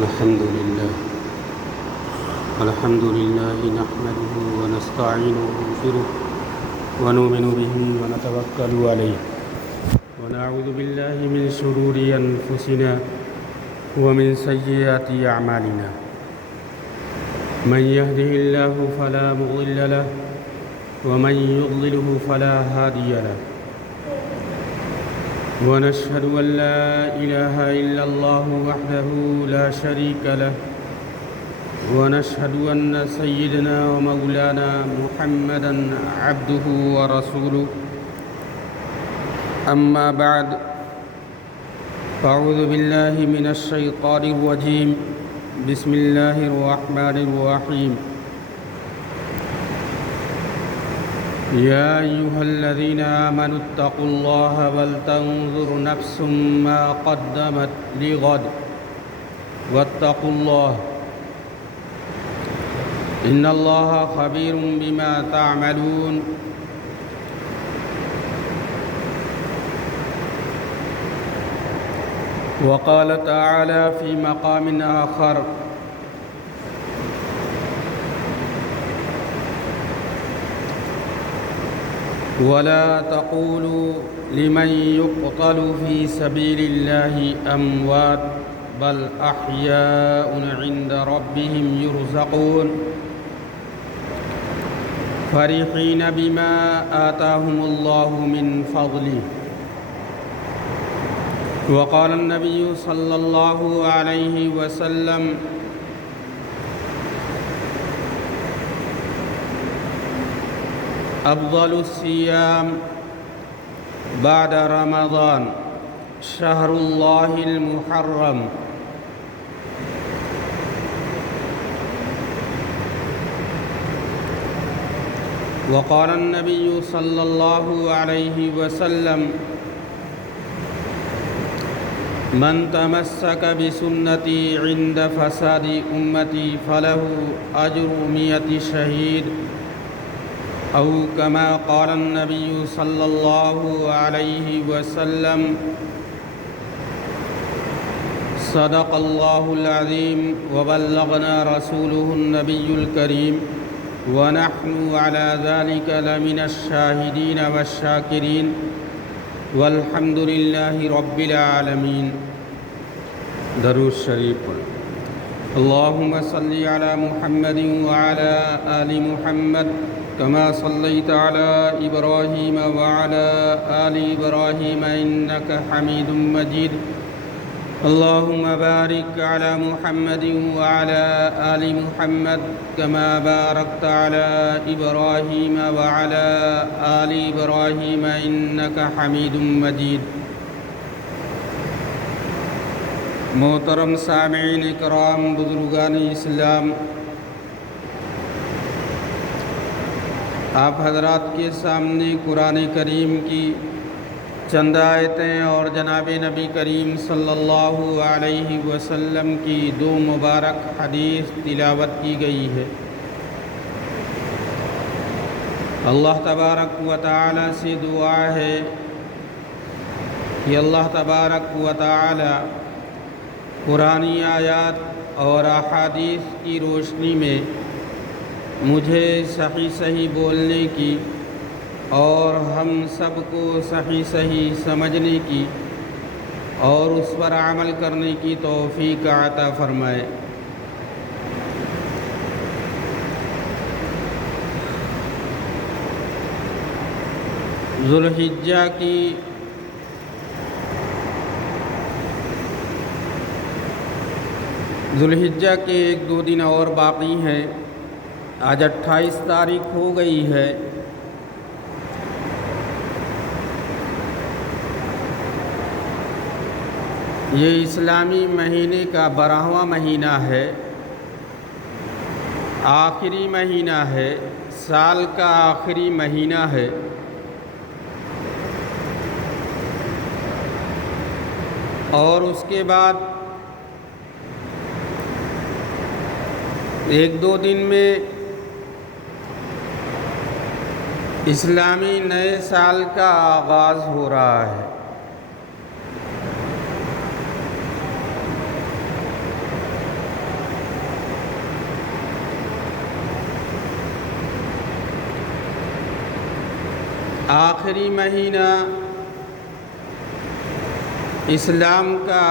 الحمد لله نحمده ونستعينه ونستغفره ونؤمن به ونتوكل عليه ونعوذ بالله من شرور أنفسنا ومن سيئات أعمالنا من يهده الله فلا مضل له ومن يضلله فلا هادي له ونشهد أن لا إله إلا الله وحده لا شريك له ونشهد أن سيدنا ومولانا محمدا عبده ورسوله أما بعد فأعوذ بالله من الشيطان الرجيم بسم الله الرحمن الرحيم يا أيها الذين آمنوا اتقوا الله ولتنظر نفس ما قدمت لغد واتقوا الله إن الله خبير بما تعملون وقال تعالى في مقام آخر ولا تقولوا لمن يقتل في سبيل الله أموات بل أحياء عند ربهم يرزقون فرحين بما آتاهم الله من فضله وقال النبي صلى الله عليه وسلم أفضل الصيام بعد رمضان شهر الله المحرم وقال النبي صلى الله عليه وسلم من تمسك بسنتي عند فساد أمتي فله أجر 100 شهيد أو كما قال النبي صلى الله عليه وسلم صدق الله العظيم وبلغنا رسوله النبي الكريم ونحن على ذلك لمن الشاهدين والشاكرين والحمد لله رب العالمين درود شریف پڑھیں اللهم صل على محمد وعلى آل محمد كما صليت على إبراهيم وعلى آل إبراهيم إنك حميد مجيد اللهم بارك على محمد وعلى آل محمد كما باركت على إبراهيم وعلى آل إبراهيم إنك حميد مجيد محترم سامعین اکرام، بزرگان اسلام، آپ حضرات کے سامنے قرآن کریم کی چند آیتیں اور جناب نبی کریم صلی اللہ علیہ وسلم کی 2 مبارک حدیث تلاوت کی گئی ہے۔ اللہ تبارک و تعالی سے دعا ہے کہ اللہ تبارک و تعالی قرآنی آیات اور احادیث کی روشنی میں مجھے صحیح بولنے کی اور ہم سب کو صحیح سمجھنے کی اور اس پر عمل کرنے کی توفیق عطا فرمائے۔ ذوالحجہ کے 1-2 دن اور باقی ہیں۔ آج 28 تاریخ ہو گئی ہے۔ یہ اسلامی مہینے کا 12واں مہینہ ہے، آخری مہینہ ہے، سال کا آخری مہینہ ہے۔ اور اس کے بعد 1-2 دن میں اسلامی نئے سال کا آغاز ہو رہا ہے۔ آخری مہینہ اسلام کا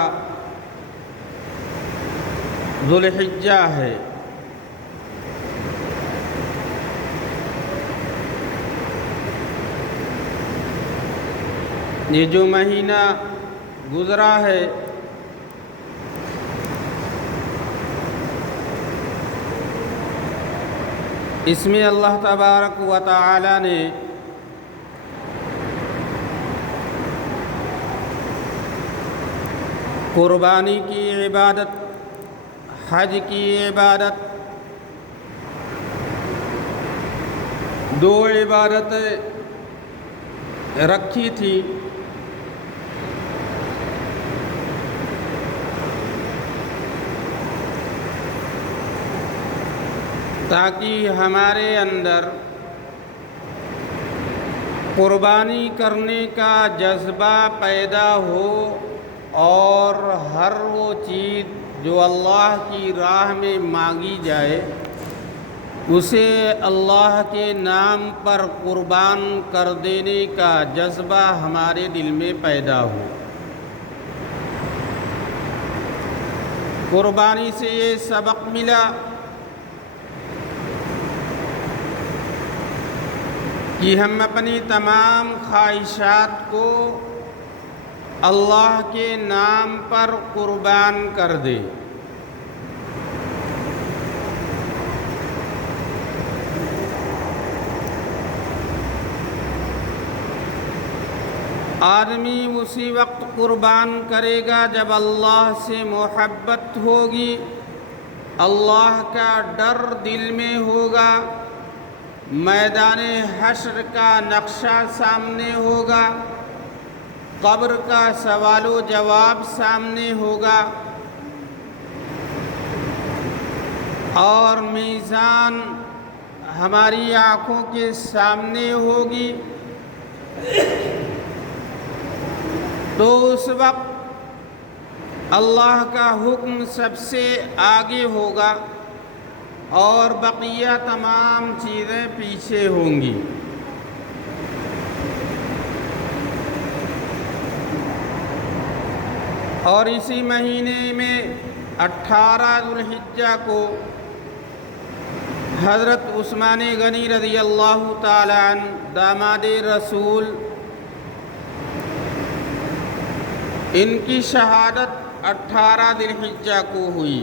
ذو الحجہ ہے۔ یہ جو مہینہ گزرا ہے اس میں اللہ تبارک و تعالی نے قربانی کی عبادت، حج کی عبادت، دو عبادتیں رکھی تھی۔ تاکہ ہمارے اندر قربانی کرنے کا جذبہ پیدا ہو اور ہر وہ چیز جو اللہ کی راہ میں مانگی جائے اسے اللہ کے نام پر قربان کر دینے کا جذبہ ہمارے دل میں پیدا ہو۔ قربانی سے یہ سبق ملا کہ ہم اپنی تمام خواہشات کو اللہ کے نام پر قربان کر دیں۔ آدمی اسی وقت قربان کرے گا جب اللہ سے محبت ہوگی، اللہ کا ڈر دل میں ہوگا، میدان حشر کا نقشہ سامنے ہوگا، قبر کا سوال و جواب سامنے ہوگا اور میزان ہماری آنکھوں کے سامنے ہوگی، تو اس وقت اللہ کا حکم سب سے آگے ہوگا اور بقیہ تمام چیزیں پیچھے ہوں گی۔ اور اسی مہینے میں 18 ذو الحجہ کو حضرت عثمان غنی رضی اللہ تعالی عنہ داماد رسول، ان کی شہادت 18 ذی الحجہ کو ہوئی۔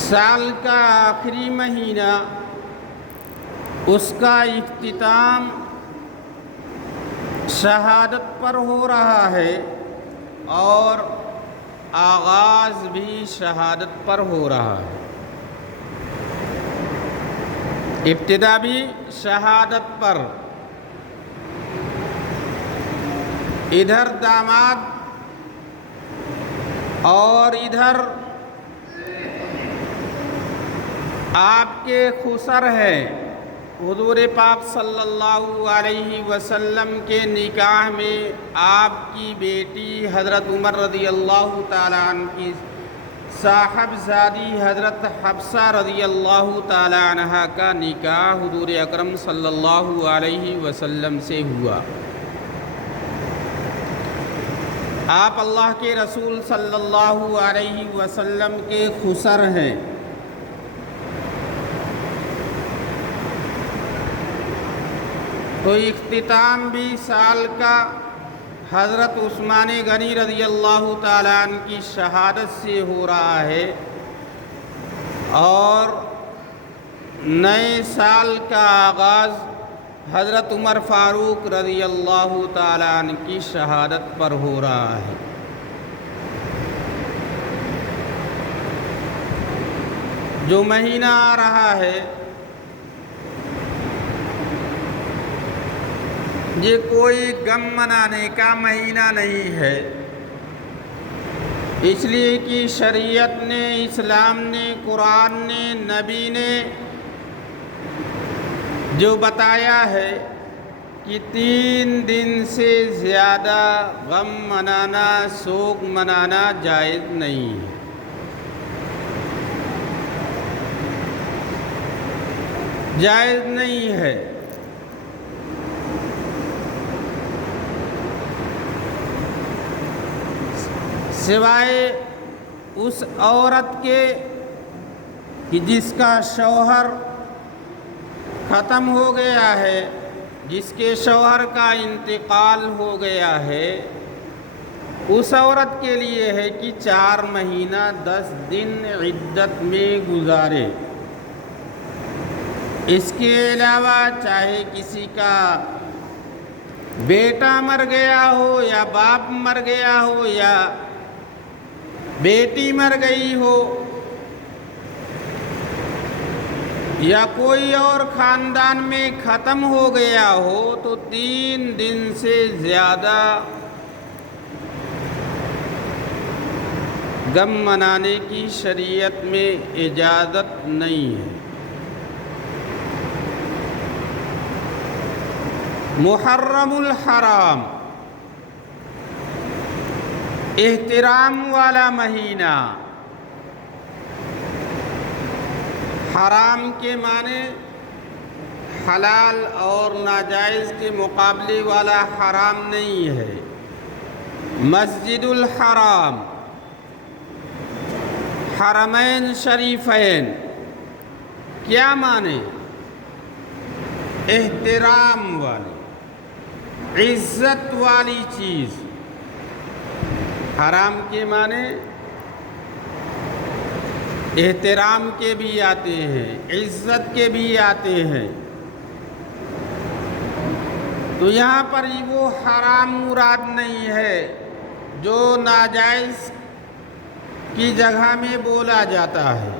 سال کا آخری مہینہ، اس کا اختتام شہادت پر ہو رہا ہے اور آغاز بھی شہادت پر ہو رہا ہے۔ ابتدا بھی شہادت پر، ادھر داماد اور ادھر آپ کے خسر ہے، حضور پاک صلی اللہ علیہ وسلم کے نکاح میں آپ کی بیٹی حضرت عمر رضی اللہ تعالیٰ عنہ کی صاحبزادی حضرت حفصہ رضی اللہ تعالیٰ عنہ کا نکاح حضور اکرم صلی اللہ علیہ وسلم سے ہوا۔ آپ اللہ کے رسول صلی اللہ علیہ وسلم کے خسر ہیں۔ تو اختتام بھی سال کا حضرت عثمان غنی رضی اللہ تعالیٰ عنہ کی شہادت سے ہو رہا ہے اور نئے سال کا آغاز حضرت عمر فاروق رضی اللہ تعالیٰ عنہ کی شہادت پر ہو رہا ہے۔ جو مہینہ آ رہا ہے یہ کوئی غم منانے کا مہینہ نہیں ہے، اس لیے کہ شریعت نے، اسلام نے، قرآن نے، نبی نے جو بتایا ہے کہ 3 دن سے زیادہ غم منانا، سوگ منانا جائز نہیں ہے۔ جائز نہیں ہے۔ سوائے اس عورت کے کہ جس کا شوہر ختم ہو گیا ہے، جس کے شوہر کا انتقال ہو گیا ہے، اس عورت کے لیے ہے کہ 4 مہینہ 10 دن عدت میں گزارے۔ اس کے علاوہ چاہے کسی کا بیٹا مر گیا ہو یا باپ مر گیا ہو یا بیٹی مر گئی ہو یا کوئی اور خاندان میں ختم ہو گیا ہو، تو 3 دن سے زیادہ غم منانے کی شریعت میں اجازت نہیں ہے۔ محرم الحرام، احترام والا مہینہ۔ حرام کے معنی حلال اور ناجائز کے مقابلے والا حرام نہیں ہے۔ مسجد الحرام، حرمین شریفین، کیا معنی؟ احترام والی، عزت والی چیز۔ حرام کے معنی احترام کے بھی آتے ہیں، عزت کے بھی آتے ہیں۔ تو یہاں پر وہ حرام مراد نہیں ہے جو ناجائز کی جگہ میں بولا جاتا ہے۔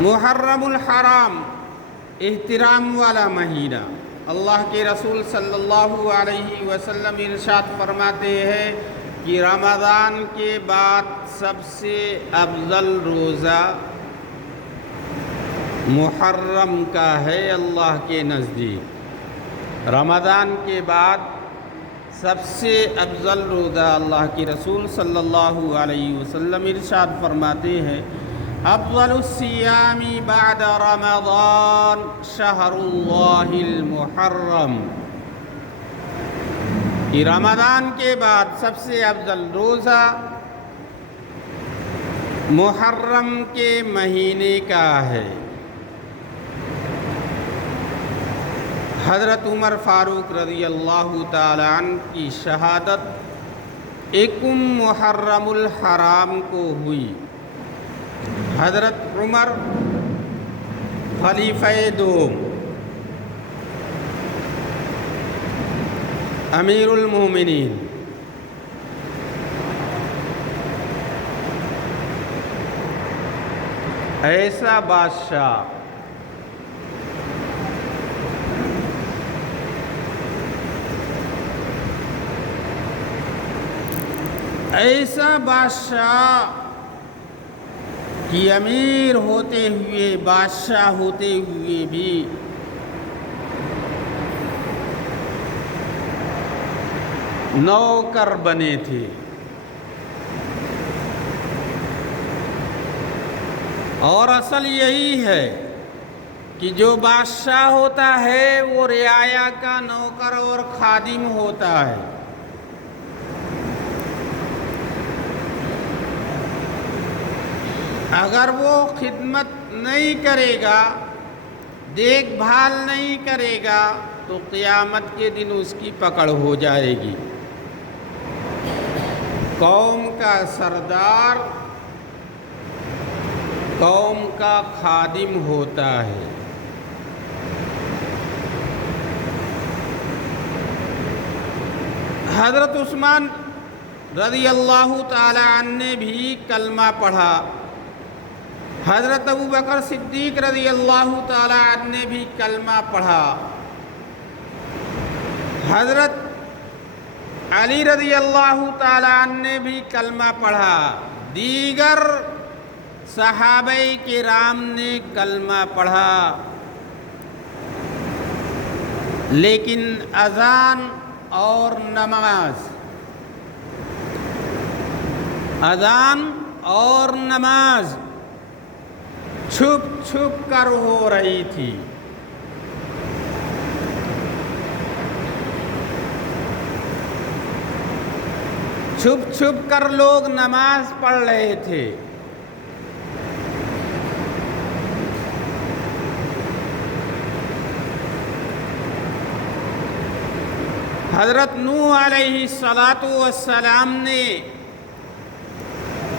محرم الحرام، احترام والا مہینہ۔ اللہ کے رسول صلی اللہ علیہ وسلم ارشاد فرماتے ہیں کہ رمضان کے بعد سب سے افضل روزہ محرم کا ہے اللہ کے نزدیک۔ رمضان کے بعد سب سے افضل روزہ اللہ کے رسول صلی اللہ علیہ وسلم ارشاد فرماتے ہیں افضل الصیام بعد رمضان شہر اللہ المحرم، کہ رمضان کے بعد سب سے افضل روزہ محرم کے مہینے کا ہے۔ حضرت عمر فاروق رضی اللہ تعالی عنہ کی شہادت 1 محرم الحرام کو ہوئی۔ حضرت عمر خلیفہ دوم، امیر المومنین، ایسا بادشاہ کہ امیر ہوتے ہوئے، بادشاہ ہوتے ہوئے بھی نوکر بنے تھے۔ اور اصل یہی ہے کہ جو بادشاہ ہوتا ہے وہ رعایا کا نوکر اور خادم ہوتا ہے۔ اگر وہ خدمت نہیں کرے گا، دیکھ بھال نہیں کرے گا، تو قیامت کے دن اس کی پکڑ ہو جائے گی۔ قوم کا سردار قوم کا خادم ہوتا ہے۔ حضرت عثمان رضی اللہ تعالی عنہ نے بھی کلمہ پڑھا، حضرت ابوبکر صدیق رضی اللہ تعالی عنہ نے بھی کلمہ پڑھا، حضرت علی رضی اللہ تعالی عنہ نے بھی کلمہ پڑھا، دیگر صحابہ کرام نے کلمہ پڑھا، لیکن اذان اور نماز چھپ چھپ کر ہو رہی تھی۔ چھپ چھپ کر لوگ نماز پڑھ رہے تھے۔ حضرت نوح علیہ السلام نے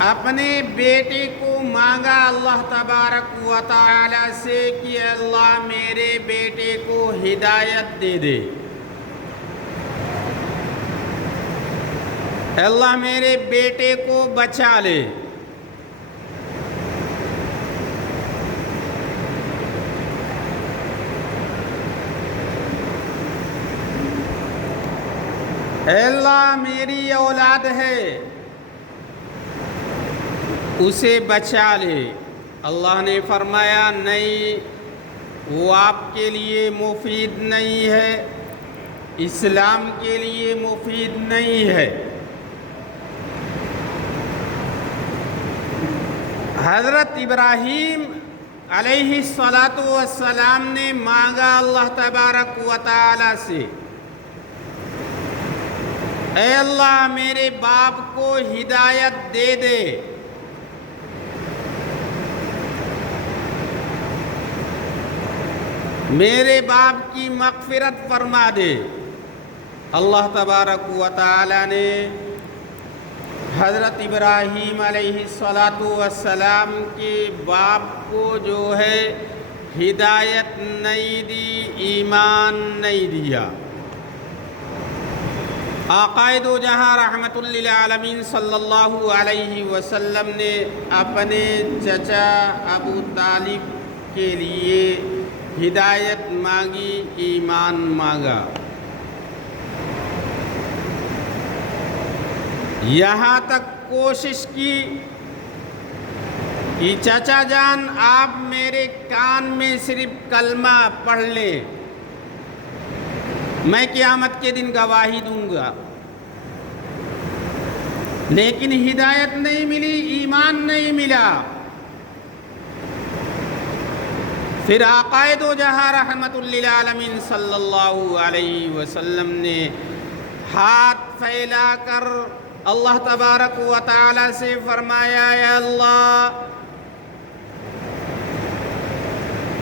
اپنے بیٹے کو مانگا اللہ تبارک و تعالی سے کہ اللہ میرے بیٹے کو ہدایت دے دے، اللہ میرے بیٹے کو بچا لے۔ اے اللہ میری اولاد ہے اسے بچا لے۔ اللہ نے فرمایا نہیں، وہ آپ کے لیے مفید نہیں ہے، اسلام کے لیے مفید نہیں ہے۔ حضرت ابراہیم علیہ السلام نے مانگا اللہ تبارک و تعالی سے، اے اللہ میرے باپ کو ہدایت دے دے۔ میرے باپ کی مغفرت فرما دے۔ اللہ تبارک و تعالی نے حضرت ابراہیم علیہ السلام کے باپ کو جو ہے ہدایت نہیں دی، ایمان نہیں دیا۔ آقائے دو جہاں رحمت للعالمین صلی اللہ علیہ وسلم نے اپنے چچا ابو طالب کے لیے ہدایت مانگی، ایمان مانگا۔ یہاں تک کوشش کی کہ چچا جان آپ میرے کان میں صرف کلمہ پڑھ لیں، میں قیامت کے دن گواہی دوں گا۔ لیکن ہدایت نہیں ملی، ایمان نہیں ملا۔ پھر آقائے دو جہاں رحمت للعالمین صلی اللہ علیہ وسلم نے ہاتھ پھیلا کر اللہ تبارک و تعالی سے فرمایا، اے اللہ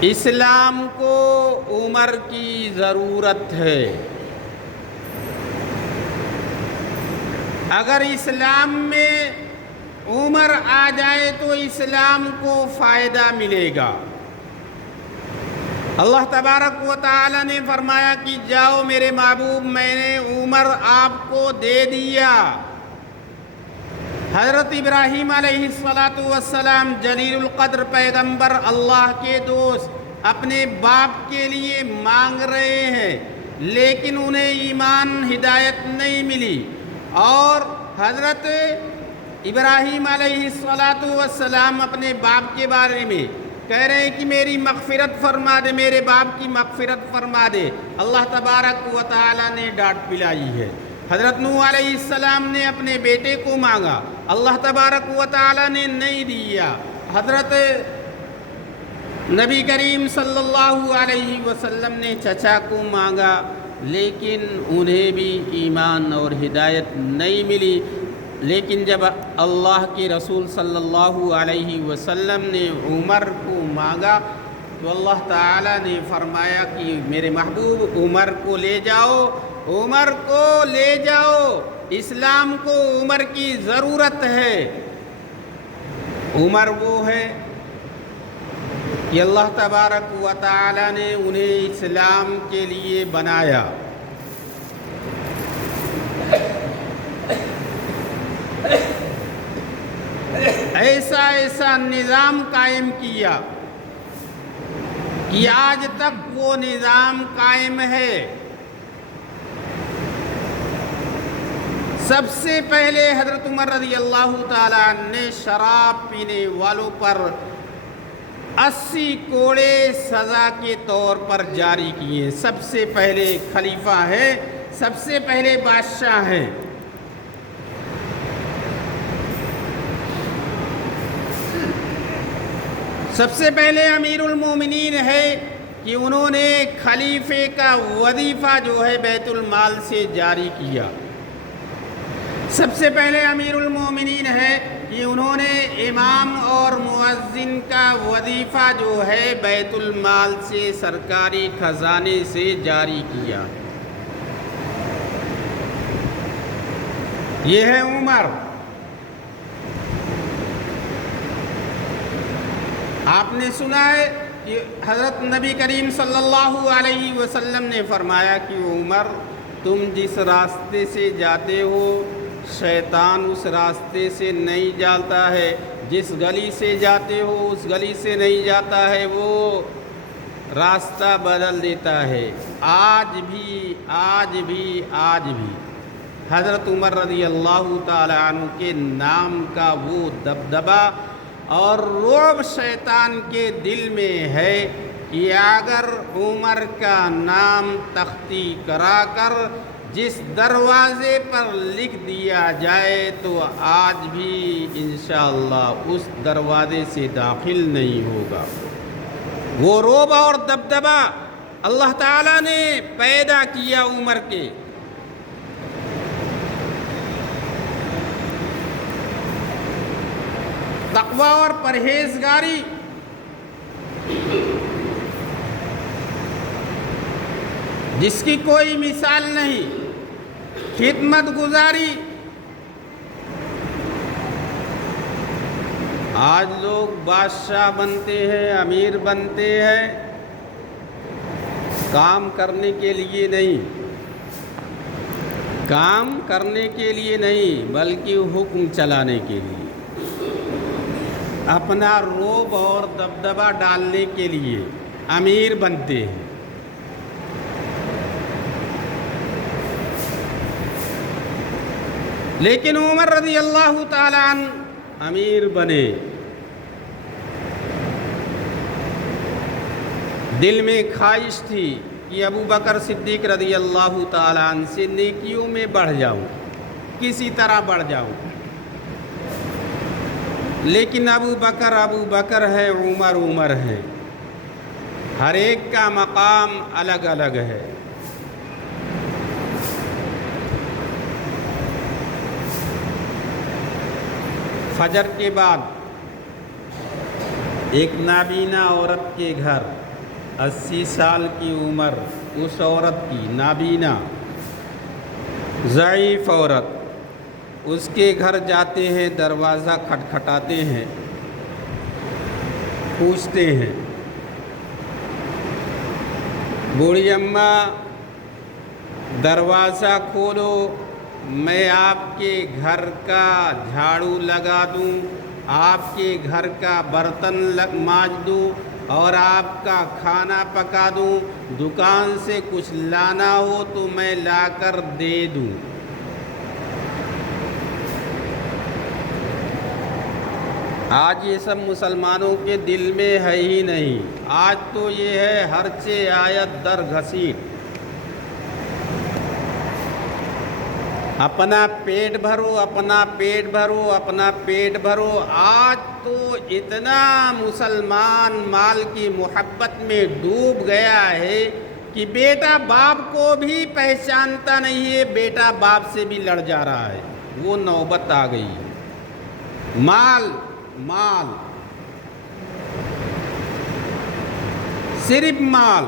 اسلام کو عمر کی ضرورت ہے، اگر اسلام میں عمر آ جائے تو اسلام کو فائدہ ملے گا۔ اللہ تبارک و تعالی نے فرمایا کہ جاؤ میرے محبوب، میں نے عمر آپ کو دے دیا۔ حضرت ابراہیم علیہ السلام جلیل القدر پیغمبر، اللہ کے دوست، اپنے باپ کے لیے مانگ رہے ہیں لیکن انہیں ایمان ہدایت نہیں ملی، اور حضرت ابراہیم علیہ السلام اپنے باپ کے بارے میں کہہ رہے ہیں کہ میری مغفرت فرما دے، میرے باپ کی مغفرت فرما دے۔ اللہ تبارک و تعالی نے ڈانٹ پلائی ہے۔ حضرت نوح علیہ السلام نے اپنے بیٹے کو مانگا، اللہ تبارک و تعالی نے نہیں دیا۔ حضرت نبی کریم صلی اللہ علیہ وسلم نے چچا کو مانگا لیکن انہیں بھی ایمان اور ہدایت نہیں ملی۔ لیکن جب اللہ کے رسول صلی اللہ علیہ وسلم نے عمر کو مانگا تو اللہ تعالی نے فرمایا کہ میرے محبوب عمر کو لے جاؤ، عمر کو لے جاؤ، اسلام کو عمر کی ضرورت ہے۔ عمر وہ ہے کہ اللہ تبارک و تعالی نے انہیں اسلام کے لیے بنایا۔ ایسا نظام قائم کیا کہ آج تک وہ نظام قائم ہے۔ سب سے پہلے حضرت عمر رضی اللہ تعالیٰ عنہ نے شراب پینے والوں پر 80 کوڑے سزا کے طور پر جاری کیے۔ سب سے پہلے خلیفہ ہے، سب سے پہلے بادشاہ ہیں۔ سب سے پہلے امیر المومنین ہے کہ انہوں نے خلیفے کا وظیفہ جو ہے بیت المال سے جاری کیا۔ سب سے پہلے امیر المومنین ہے کہ انہوں نے امام اور مؤذن کا وظیفہ جو ہے بیت المال سے سرکاری خزانے سے جاری کیا۔ یہ ہے عمر۔ آپ نے سنا ہے کہ حضرت نبی کریم صلی اللہ علیہ وسلم نے فرمایا کہ عمر، تم جس راستے سے جاتے ہو شیطان اس راستے سے نہیں جاتا ہے، جس گلی سے جاتے ہو اس گلی سے نہیں جاتا ہے، وہ راستہ بدل دیتا ہے۔ آج بھی حضرت عمر رضی اللہ تعالی عنہ کے نام کا وہ دبدبہ اور رعب شیطان کے دل میں ہے کہ اگر عمر کا نام تختی کرا کر جس دروازے پر لکھ دیا جائے تو آج بھی انشاءاللہ اس دروازے سے داخل نہیں ہوگا۔ وہ رعب اور دبدبہ اللہ تعالیٰ نے پیدا کیا عمر کے۔ تقوی اور پرہیزگاری، جس کی کوئی مثال نہیں، خدمت گزاری۔ آج لوگ بادشاہ بنتے ہیں، امیر بنتے ہیں، کام کرنے کے لیے نہیں بلکہ حکم چلانے کے لیے، اپنا رعب اور دبدبہ ڈالنے کے لیے امیر بنتے ہیں۔ لیکن عمر رضی اللہ تعالیٰ عنہ امیر بنے، دل میں خواہش تھی کہ ابو بکر صدیق رضی اللہ تعالیٰ عنہ سے نیکیوں میں بڑھ جاؤں، کسی طرح بڑھ جاؤں، لیکن ابو بکر ہے، عمر ہے، ہر ایک کا مقام الگ الگ ہے۔ فجر کے بعد ایک نابینا عورت کے گھر، 80 سال کی عمر اس عورت کی، نابینا ضعیف عورت، اس کے گھر جاتے ہیں، دروازہ کھٹکھٹاتے ہیں، پوچھتے ہیں، بوڑھی اماں دروازہ کھولو، میں آپ کے گھر کا جھاڑو لگا دوں، آپ کے گھر کا برتن مانج دوں اور آپ کا کھانا پکا دوں، دکان سے کچھ لانا ہو تو میں لا کر دے دوں۔ آج یہ سب مسلمانوں کے دل میں ہے ہی نہیں۔ آج تو یہ ہے ہر چے آیت در گھسیٹ، اپنا پیٹ بھرو، اپنا پیٹ بھرو، اپنا پیٹ بھرو۔ آج تو اتنا مسلمان مال کی محبت میں ڈوب گیا ہے کہ بیٹا باپ کو بھی پہچانتا نہیں ہے، بیٹا باپ سے بھی لڑ جا رہا ہے، وہ نوبت آ گئی ہے۔ مال صرف مال،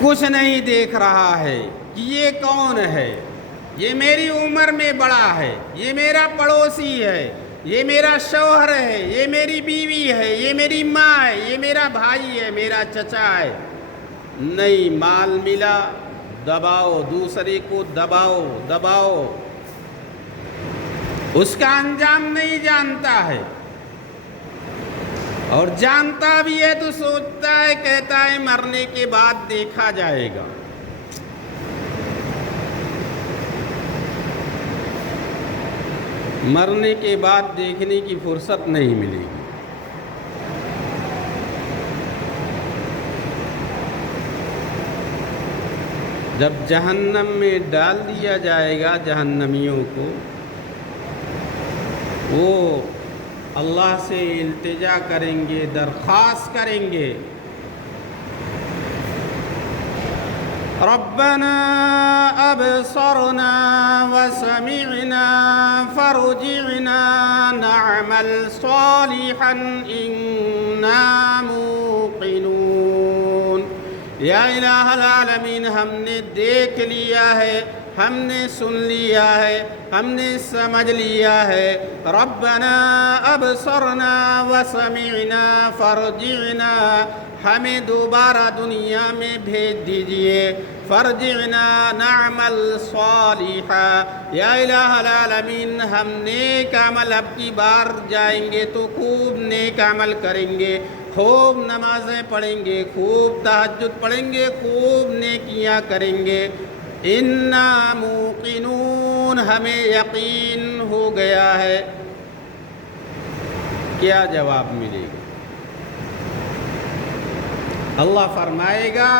کچھ نہیں دیکھ رہا ہے کہ یہ کون ہے، یہ میری عمر میں بڑا ہے، یہ میرا پڑوسی ہے، یہ میرا شوہر ہے، یہ میری بیوی ہے، یہ میری ماں ہے، یہ میرا بھائی ہے، میرا چچا ہے۔ نہیں، مال ملا، دباؤ، دوسرے کو دباؤ، اس کا انجام نہیں جانتا ہے، اور جانتا بھی ہے تو سوچتا ہے، کہتا ہے مرنے کے بعد دیکھا جائے گا۔ مرنے کے بعد دیکھنے کی فرصت نہیں ملے گی۔ جب جہنم میں ڈال دیا جائے گا جہنمیوں کو، وہ اللہ سے التجا کریں گے، درخواست کریں گے۔ ربنا ابصرنا وسمعنا فارجعنا نعمل صالحا انا موقنون۔ یا الہ العالمین، ہم نے دیکھ لیا ہے، ہم نے سن لیا ہے، ہم نے سمجھ لیا ہے۔ ربنا ابصرنا وسمعنا فارجعنا، ہمیں دوبارہ دنیا میں بھیج دیجئے۔ فرجعنا نعمل صالحا، یا الہ العالمین، ہم نیک عمل اب کی بار جائیں گے تو خوب نیک عمل کریں گے، خوب نمازیں پڑھیں گے، خوب تہجد پڑھیں گے، خوب نیکیاں کریں گے۔ انا موقنون، ہمیں یقین ہو گیا ہے۔ کیا جواب ملے گا؟ اللہ فرمائے گا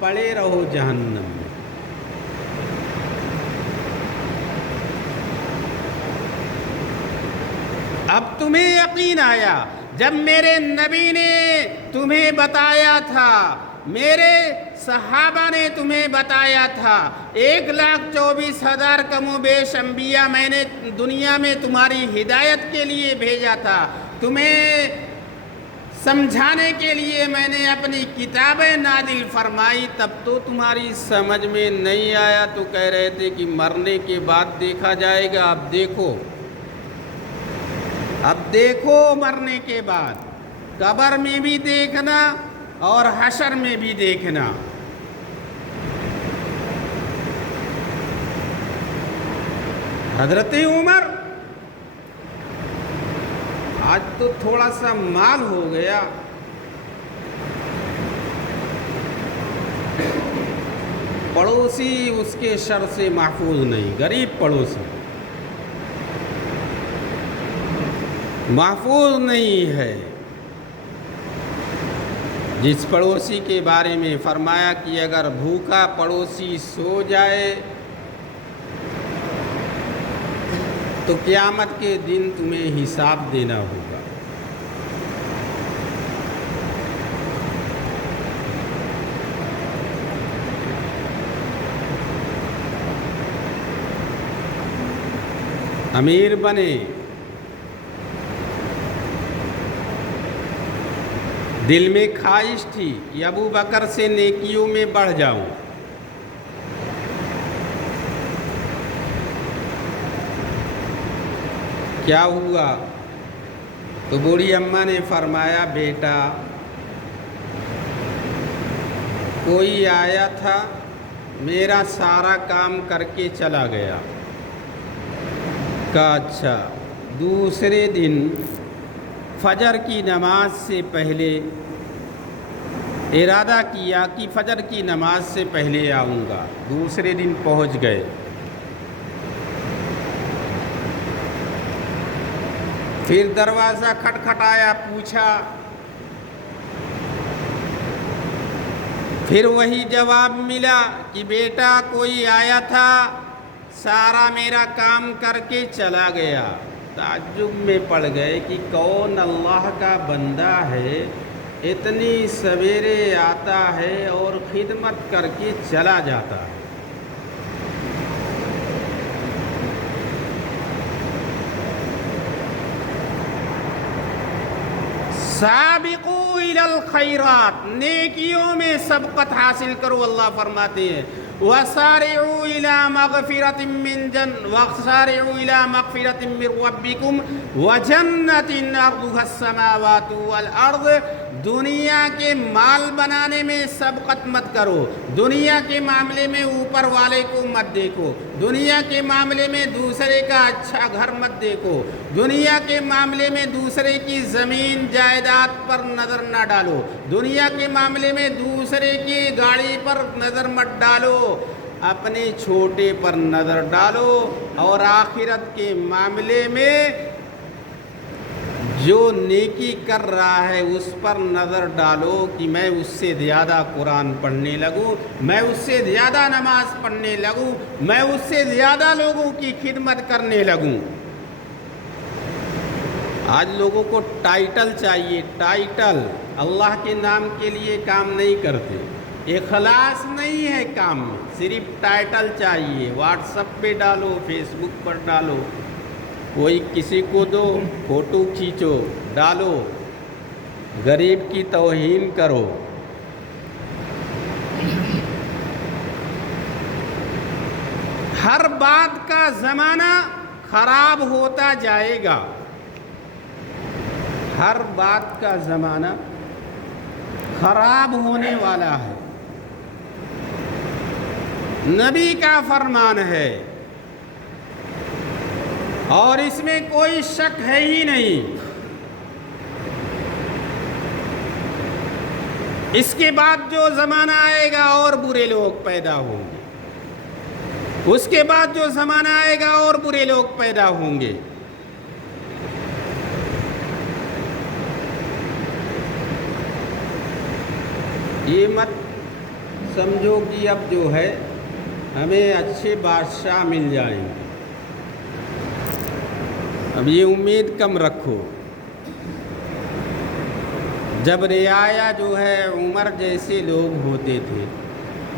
پڑے رہو جہنم میں۔ اب تمہیں یقین آیا جب میرے نبی نے تمہیں بتایا تھا، میرے صحابہ نے تمہیں بتایا تھا، 1,24,000 کم و بیش انبیاء میں نے دنیا میں تمہاری ہدایت کے لیے بھیجا تھا، تمہیں سمجھانے کے لیے میں نے اپنی کتابیں نازل فرمائی، تب تو تمہاری سمجھ میں نہیں آیا، تو کہہ رہے تھے کہ مرنے کے بعد دیکھا جائے گا۔ اب دیکھو مرنے کے بعد، قبر میں بھی دیکھنا اور حشر میں بھی دیکھنا۔ حضرت عمر، آج تو تھوڑا سا مال ہو گیا، پڑوسی اس کے شر سے محفوظ نہیں، غریب پڑوسی محفوظ نہیں ہے۔ جس پڑوسی کے بارے میں فرمایا کہ اگر بھوکا پڑوسی سو جائے تو قیامت کے دن تمہیں حساب دینا ہوگا۔ امیر بنے، دل میں خواہش تھی کہ ابو بکر سے نیکیوں میں بڑھ جاؤں، کیا ہوا؟ تو بوڑھی اماں نے فرمایا بیٹا کوئی آیا تھا میرا سارا کام کر کے چلا گیا۔ کہا اچھا۔ دوسرے دن فجر کی نماز سے پہلے ارادہ کیا کہ فجر کی نماز سے پہلے آؤں گا، دوسرے دن پہنچ گئے۔ پھر دروازہ کھٹکھٹایا، پوچھا، پھر وہی جواب ملا کہ بیٹا کوئی آیا تھا سارا میرا کام کر کے چلا گیا۔ تعجب میں پڑ گئے کہ کون اللہ کا بندہ ہے اتنی سویرے آتا ہے اور خدمت کر کے چلا جاتا ہے۔ سابقوا الی الخیرات، نیکیوں میں سبقت حاصل کرو، اللہ فرماتے ہیں وَسَارِعُوا إِلَى مَغْفِرَةٍ مِّن رَبِّكُمْ وَجَنَّةٍ عَرْضُهَا السَّمَاوَاتُ وَالْأَرْضُ۔ دنیا کے مال بنانے میں سبقت مت کرو، دنیا کے معاملے میں اوپر والے کو مت دیکھو، دنیا کے معاملے میں دوسرے کا اچھا گھر مت دیکھو، دنیا کے معاملے میں دوسرے کی زمین جائیداد پر نظر نہ ڈالو، دنیا کے معاملے میں دوسرے کی گاڑی پر نظر مت ڈالو، اپنے چھوٹے پر نظر ڈالو، اور آخرت کے معاملے میں جو نیکی کر رہا ہے اس پر نظر ڈالو کہ میں اس سے زیادہ قرآن پڑھنے لگوں، میں اس سے زیادہ نماز پڑھنے لگوں، میں اس سے زیادہ لوگوں کی خدمت کرنے لگوں۔ آج لوگوں کو ٹائٹل چاہیے، ٹائٹل، اللہ کے نام کے لیے کام نہیں کرتے، اخلاص نہیں ہے کام میں، صرف ٹائٹل چاہیے، واٹس ایپ پہ ڈالو، فیس بک پر ڈالو، کوئی کسی کو دو، فوٹو کھینچو ڈالو، غریب کی توہین کرو۔ ہر بات کا زمانہ خراب ہوتا جائے گا، ہر بات کا زمانہ خراب ہونے والا ہے، نبی کا فرمان ہے اور اس میں کوئی شک ہے ہی نہیں۔ اس کے بعد جو زمانہ آئے گا اور برے لوگ پیدا ہوں گے، اس کے بعد جو زمانہ آئے گا اور برے لوگ پیدا ہوں گے۔ یہ مت سمجھو کہ اب جو ہے ہمیں اچھے بادشاہ مل جائیں گے، اب یہ امید کم رکھو۔ جب رعایا جو ہے عمر جیسے لوگ ہوتے تھے،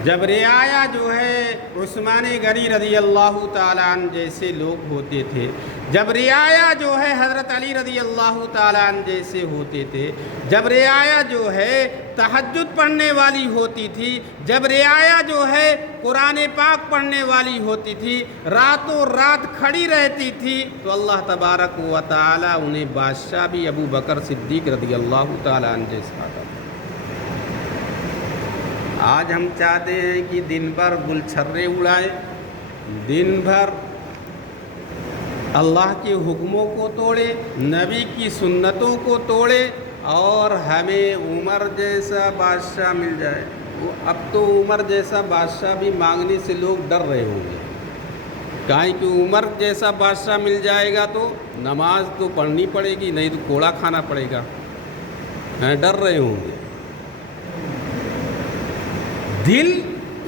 جب رعایا جو ہے عثمان غنی رضی اللہ تعالیٰ عنہ جیسے لوگ ہوتے تھے، جب رعایا جو ہے حضرت علی رضی اللہ تعالیٰ عنہ جیسے ہوتے تھے، جب رعایا جو ہے تہجد پڑھنے والی ہوتی تھی، جب رعایا جو ہے قرآن پاک پڑھنے والی ہوتی تھی، راتوں رات کھڑی رہتی تھی، تو اللہ تبارک و تعالیٰ انہیں بادشاہ بھی ابو بکر صدیق رضی اللہ تعالیٰ عنہ جیسا تھا۔ آج ہم چاہتے ہیں کہ دن بھر گلچھرے اڑائیں، دن بھر اللہ کے حکموں کو توڑے، نبی کی سنتوں کو توڑے اور ہمیں عمر جیسا بادشاہ مل جائے۔ اب تو عمر جیسا بادشاہ بھی مانگنے سے لوگ ڈر رہے ہوں گے، کہیں کہ عمر جیسا بادشاہ مل جائے گا تو نماز تو پڑھنی پڑے گی، نہیں تو کوڑا کھانا پڑے گا، ڈر رہے ہوں گے۔ دل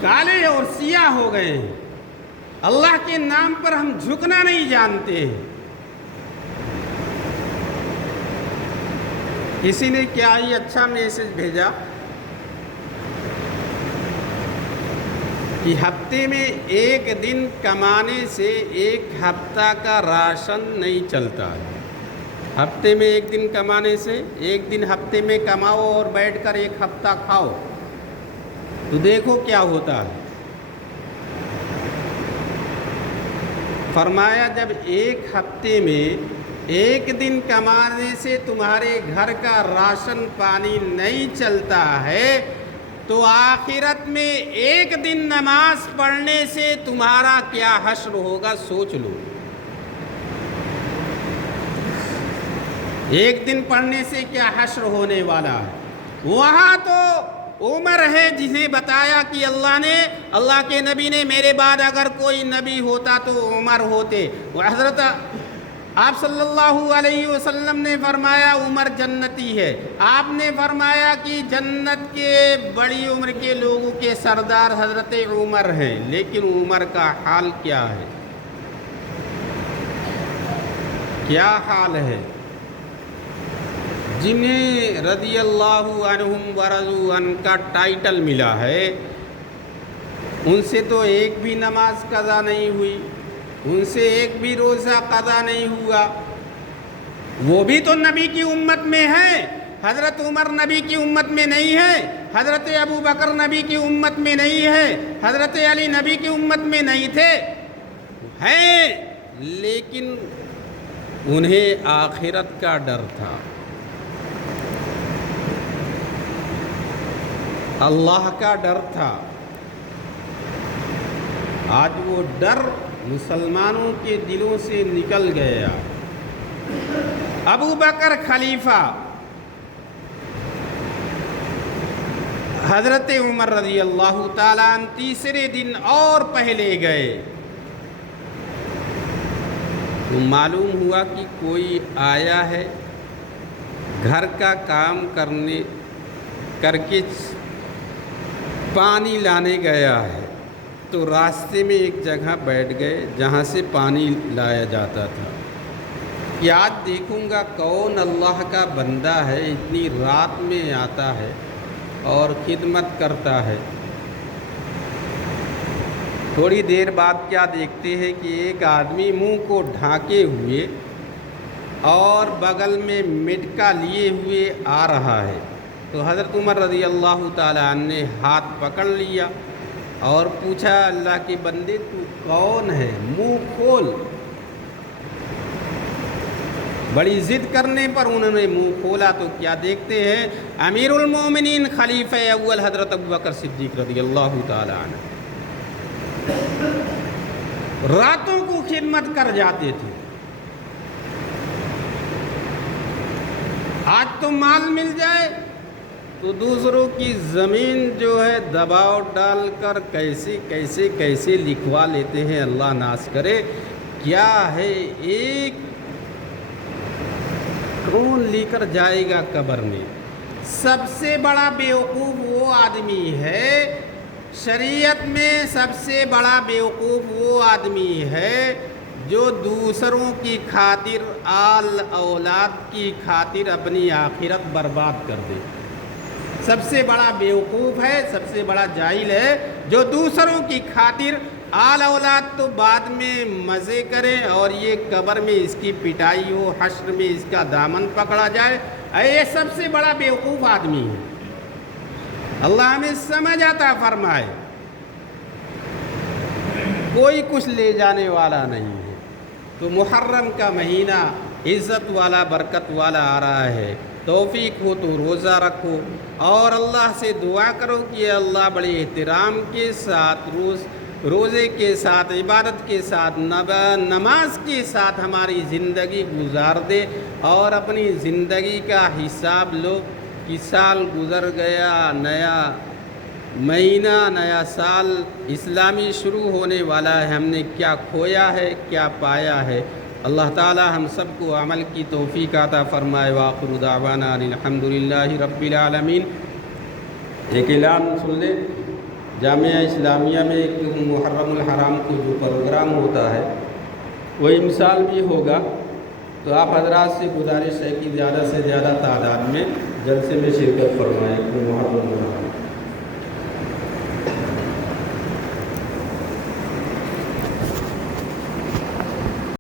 کالے اور سیاہ ہو گئے ہیں، اللہ کے نام پر ہم جھکنا نہیں جانتے ہیں۔ کسی نے کیا ہی اچھا میسج بھیجا کہ ہفتے میں ایک دن کمانے سے ایک ہفتہ کا راشن نہیں چلتا ہے۔ ہفتے میں ایک دن کمانے سے ایک دن ہفتے میں کماؤ اور بیٹھ کر ایک ہفتہ کھاؤ تو دیکھو کیا ہوتا ہے۔ فرمایا جب ایک ہفتے میں ایک دن کمانے سے تمہارے گھر کا راشن پانی نہیں چلتا ہے تو آخرت میں ایک دن نماز پڑھنے سے تمہارا کیا حشر ہوگا، سوچ لو۔ ایک دن پڑھنے سے کیا حشر ہونے والا ہے۔ وہاں تو عمر ہے جسے بتایا کہ اللہ کے نبی نے میرے بعد اگر کوئی نبی ہوتا تو عمر ہوتے۔ حضرت آپ صلی اللہ علیہ وسلم نے فرمایا عمر جنتی ہے۔ آپ نے فرمایا کہ جنت کے بڑی عمر کے لوگوں کے سردار حضرت عمر ہیں، لیکن عمر کا حال کیا ہے، کیا حال ہے؟ جنہیں رضی اللہ عنہم ورضوا عنہ کا ٹائٹل ملا ہے، ان سے تو ایک بھی نماز قضا نہیں ہوئی، ان سے ایک بھی روزہ قضا نہیں ہوا۔ وہ بھی تو نبی کی امت میں ہیں، حضرت عمر نبی کی امت میں نہیں ہے، حضرت ابو بکر نبی کی امت میں نہیں ہے، حضرت علی نبی کی امت میں نہیں تھے، ہیں، لیکن انہیں آخرت کا ڈر تھا، اللہ کا ڈر تھا۔ آج وہ ڈر مسلمانوں کے دلوں سے نکل گیا۔ ابو بکر خلیفہ، حضرت عمر رضی اللہ تعالیٰ عنہ تیسرے دن اور پہلے گئے تو معلوم ہوا کہ کوئی آیا ہے، گھر کا کام کر کے پانی لانے گیا ہے، تو راستے میں ایک جگہ بیٹھ گئے جہاں سے پانی لایا جاتا تھا۔ کہ آج دیکھوں گا کون اللہ کا بندہ ہے اتنی رات میں آتا ہے اور خدمت کرتا ہے۔ تھوڑی دیر بعد کیا دیکھتے ہیں کہ ایک آدمی منہ کو ڈھانکے ہوئے اور بغل میں مٹکا لیے ہوئے آ رہا ہے۔ تو حضرت عمر رضی اللہ تعالیٰ عنہ نے ہاتھ پکڑ لیا اور پوچھا، اللہ کے بندے تو کون ہے، منہ کھول۔ بڑی ضد کرنے پر انہوں نے منہ کھولا تو کیا دیکھتے ہیں، امیر المومنین خلیفہ اول حضرت ابوبکر صدیق رضی اللہ تعالیٰ عنہ راتوں کو خدمت کر جاتے تھے۔ آج تو مال مل جائے تو دوسروں کی زمین جو ہے دباؤ ڈال کر کیسے لکھوا لیتے ہیں، اللہ ناز کرے۔ کیا ہے، ایک کون لے کر جائے گا قبر میں؟ سب سے بڑا بیوقوف وہ آدمی ہے، شریعت میں سب سے بڑا بیوقوف وہ آدمی ہے جو دوسروں کی خاطر، آل اولاد کی خاطر اپنی آخرت برباد کر دے۔ سب سے بڑا بیوقوف ہے، سب سے بڑا جاہل ہے جو دوسروں کی خاطر، آل اولاد تو بعد میں مزے کرے اور یہ قبر میں اس کی پٹائی ہو، حشر میں اس کا دامن پکڑا جائے، یہ سب سے بڑا بیوقوف آدمی ہے۔ اللہ ہمیں سمجھ عطا فرمائے۔ کوئی کچھ لے جانے والا نہیں ہے۔ تو محرم کا مہینہ عزت والا، برکت والا آ رہا ہے، توفیق ہو تو روزہ رکھو اور اللہ سے دعا کرو کہ اللہ بڑے احترام کے ساتھ روزے کے ساتھ، عبادت کے ساتھ، نماز کے ساتھ ہماری زندگی گزار دے اور اپنی زندگی کا حساب لو کہ سال گزر گیا، نیا مہینہ، نیا سال اسلامی شروع ہونے والا ہے، ہم نے کیا کھویا ہے، کیا پایا ہے۔ اللہ تعالی ہم سب کو عمل کی توفیق عطا فرمائے۔ وآخر دعوانا الحمدللہ رب العالمین۔ ایک اعلان سن لیں، جامعہ اسلامیہ میں ایک محرم الحرام کو جو پروگرام ہوتا ہے وہ امسال بھی ہوگا، تو آپ حضرات سے گزارش ہے کہ زیادہ سے زیادہ تعداد میں جلسے میں شرکت فرمائیں۔ محرم الحرام